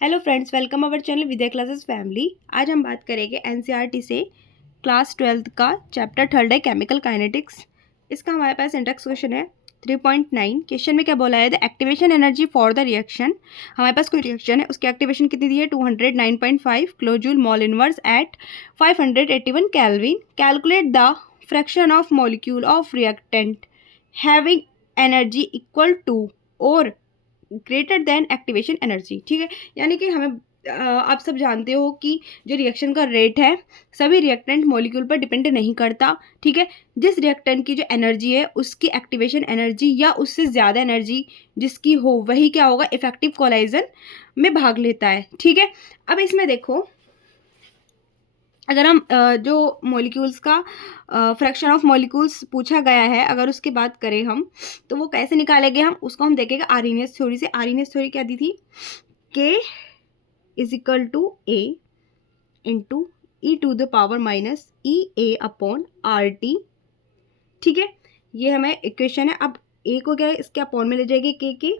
Hello friends, welcome our channel Vidya classes family. आज हम बात करेंगे एनसीईआरटी से क्लास 12th का चैप्टर 3 है केमिकल काइनेटिक्स। इसका हमारे पास इंडेक्स क्वेश्चन है 3.9। क्वेश्चन में क्या बोला है, the activation energy for the reaction. हमारे पास कोई रिएक्शन है, उसकी एक्टिवेशन कितनी दी है 209.5 kilojoule mole inverse at 581 kelvin. Calculate the fraction of molecule of reactant having energy equal to और ग्रेटर देन एक्टिवेशन एनर्जी। ठीक है, यानी कि हमें आप सब जानते हो कि जो रिएक्शन का रेट है सभी रिएक्टेंट मॉलिक्यूल पर डिपेंड नहीं करता। ठीक है, जिस रिएक्टेंट की जो एनर्जी है उसकी एक्टिवेशन एनर्जी या उससे ज़्यादा एनर्जी जिसकी हो वही क्या होगा, इफेक्टिव कोलाइजन में भाग लेता है। ठीक है, अब इसमें देखो, अगर हम जो मॉलिक्यूल्स का फ्रैक्शन ऑफ मॉलिक्यूल्स पूछा गया है, अगर उसकी बात करें हम, तो वो कैसे निकालेंगे हम उसको हम देखेंगे आर्हेनियस थ्योरी से। आर्हेनियस थ्योरी क्या दी थी, K is equal to A into E to the power minus E A upon R T. ठीक है, ये हमें इक्वेशन है। अब ए को क्या है, इसके अपॉन में ले जाएंगे के।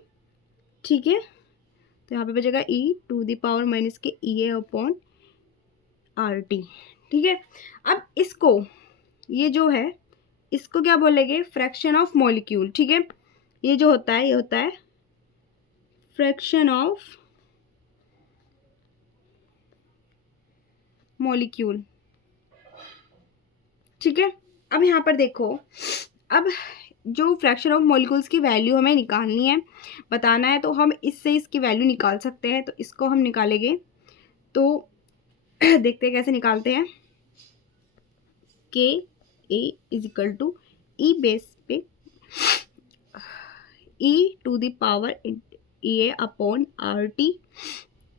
ठीक है, तो यहाँ पे बचेगा ई टू द पावर माइनस के ई ए अपॉन आर टी। ठीक है, अब इसको, ये जो है इसको क्या बोलेंगे, फ्रैक्शन ऑफ मॉलिक्यूल। ठीक है, ये जो होता है ये होता है फ्रैक्शन ऑफ मॉलिक्यूल। ठीक है, अब यहाँ पर देखो, अब जो फ्रैक्शन ऑफ मॉलिक्यूल्स की वैल्यू हमें निकालनी है, बताना है, तो हम इससे इसकी वैल्यू निकाल सकते हैं। तो इसको हम निकालेंगे, तो देखते हैं कैसे निकालते हैं। K A is equal to E base पे E to the power E A upon R T.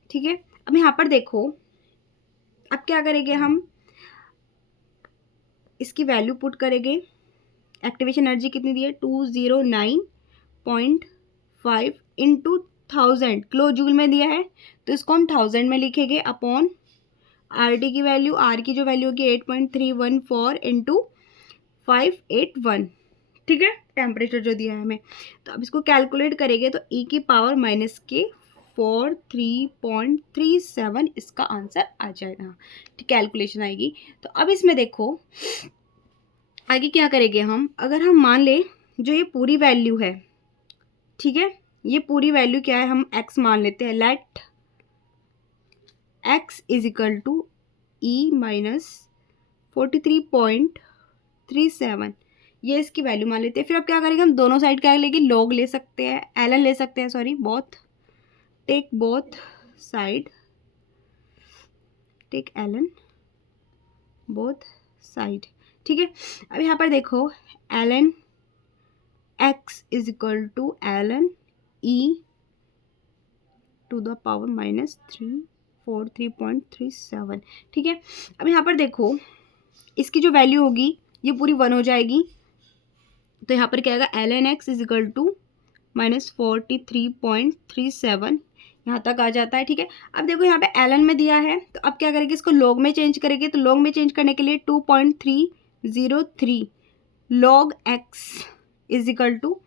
ठीक है, अब यहाँ पर देखो, अब क्या करेंगे हम, इसकी वैल्यू पुट करेंगे। एक्टिवेशन एनर्जी कितनी दी है 209.5 इंटू 1000 किलो जूल में दिया है, तो इसको हम 1000 में लिखेंगे अपॉन आर टी की वैल्यू, आर की जो वैल्यू होगी 8.314 इंटू 581। ठीक है, टेम्परेचर जो दिया है हमें, तो अब इसको कैलकुलेट करेंगे तो ई की पावर माइनस के 43.37 इसका आंसर आ जाएगा। ठीक, कैलकुलेशन आएगी। तो अब इसमें देखो आगे क्या करेंगे हम, अगर हम मान ले जो ये पूरी वैल्यू है, ठीक है, ये पूरी वैल्यू क्या है, हम x मान लेते हैं। Let x is equal to E minus 43.37, ये इसकी वैल्यू मान लेते हैं। फिर अब क्या करेंगे, हम दोनों साइड क्या लेंगे, लॉग ले सकते हैं, एल ले सकते हैं, sorry both, take both side, take L both side. ठीक है, अब यहाँ पर देखो L N X is equal to L N E to the power minus 343.37। ठीक है, अब यहाँ पर देखो इसकी जो वैल्यू होगी ये पूरी 1 हो जाएगी, तो यहाँ पर क्या आएगा, L N X is equal to minus 43.37 यहाँ तक आ जाता है। ठीक है, अब देखो यहाँ पे एल एन में दिया है, तो अब क्या करेंगे, इसको लॉग में चेंज करेंगे। तो लॉग में चेंज करने के लिए 2.303 log X is equal to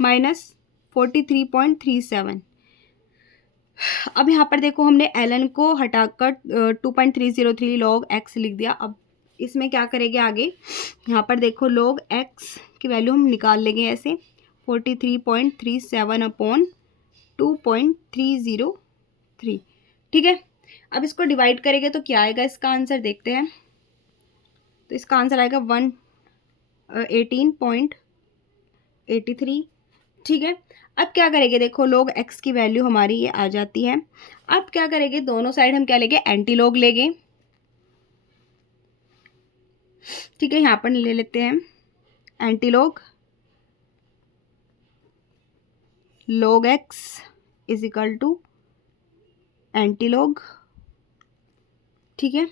minus 43.37। अब यहाँ पर देखो हमने एल एन को हटाकर 2.303 लॉग एक्स लिख दिया। अब इसमें क्या करेंगे आगे, यहाँ पर देखो लॉग एक्स की वैल्यू हम निकाल लेंगे ऐसे 43.37 अपॉन 2.303। ठीक है, अब इसको डिवाइड करेंगे तो क्या आएगा, इसका आंसर देखते हैं। तो इसका आंसर आएगा 118.83। ठीक है, अब क्या करेंगे, देखो लॉग एक्स की वैल्यू हमारी ये आ जाती है। अब क्या करेंगे, दोनों साइड हम क्या लेंगे, एंटी लॉग लेंगे। ठीक है, यहाँ पर ले लेते हैं anti log, log X is equal to anti log, ठीक है,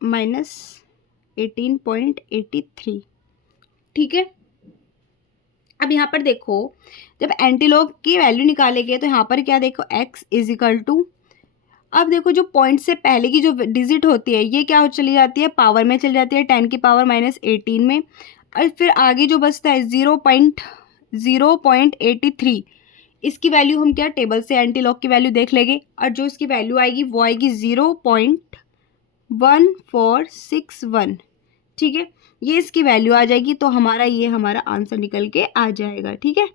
माइनस 18.83। ठीक है, अब यहाँ पर देखो जब एंटी लॉग की वैल्यू निकालेंगे तो यहाँ पर क्या देखो x इज इक्वल टू, अब देखो जो पॉइंट से पहले की जो डिजिट होती है ये क्या हो चली जाती है, पावर में चली जाती है, 10 की पावर माइनस 18 में, और फिर आगे जो बचता है 0.83 इसकी वैल्यू हम क्या टेबल से एंटी लॉग की वैल्यू देख लेंगे, और जो इसकी वैल्यू आएगी वो आएगी 0.1461। ठीक है, ये इसकी वैल्यू आ जाएगी, तो हमारा आंसर निकल के आ जाएगा। ठीक है,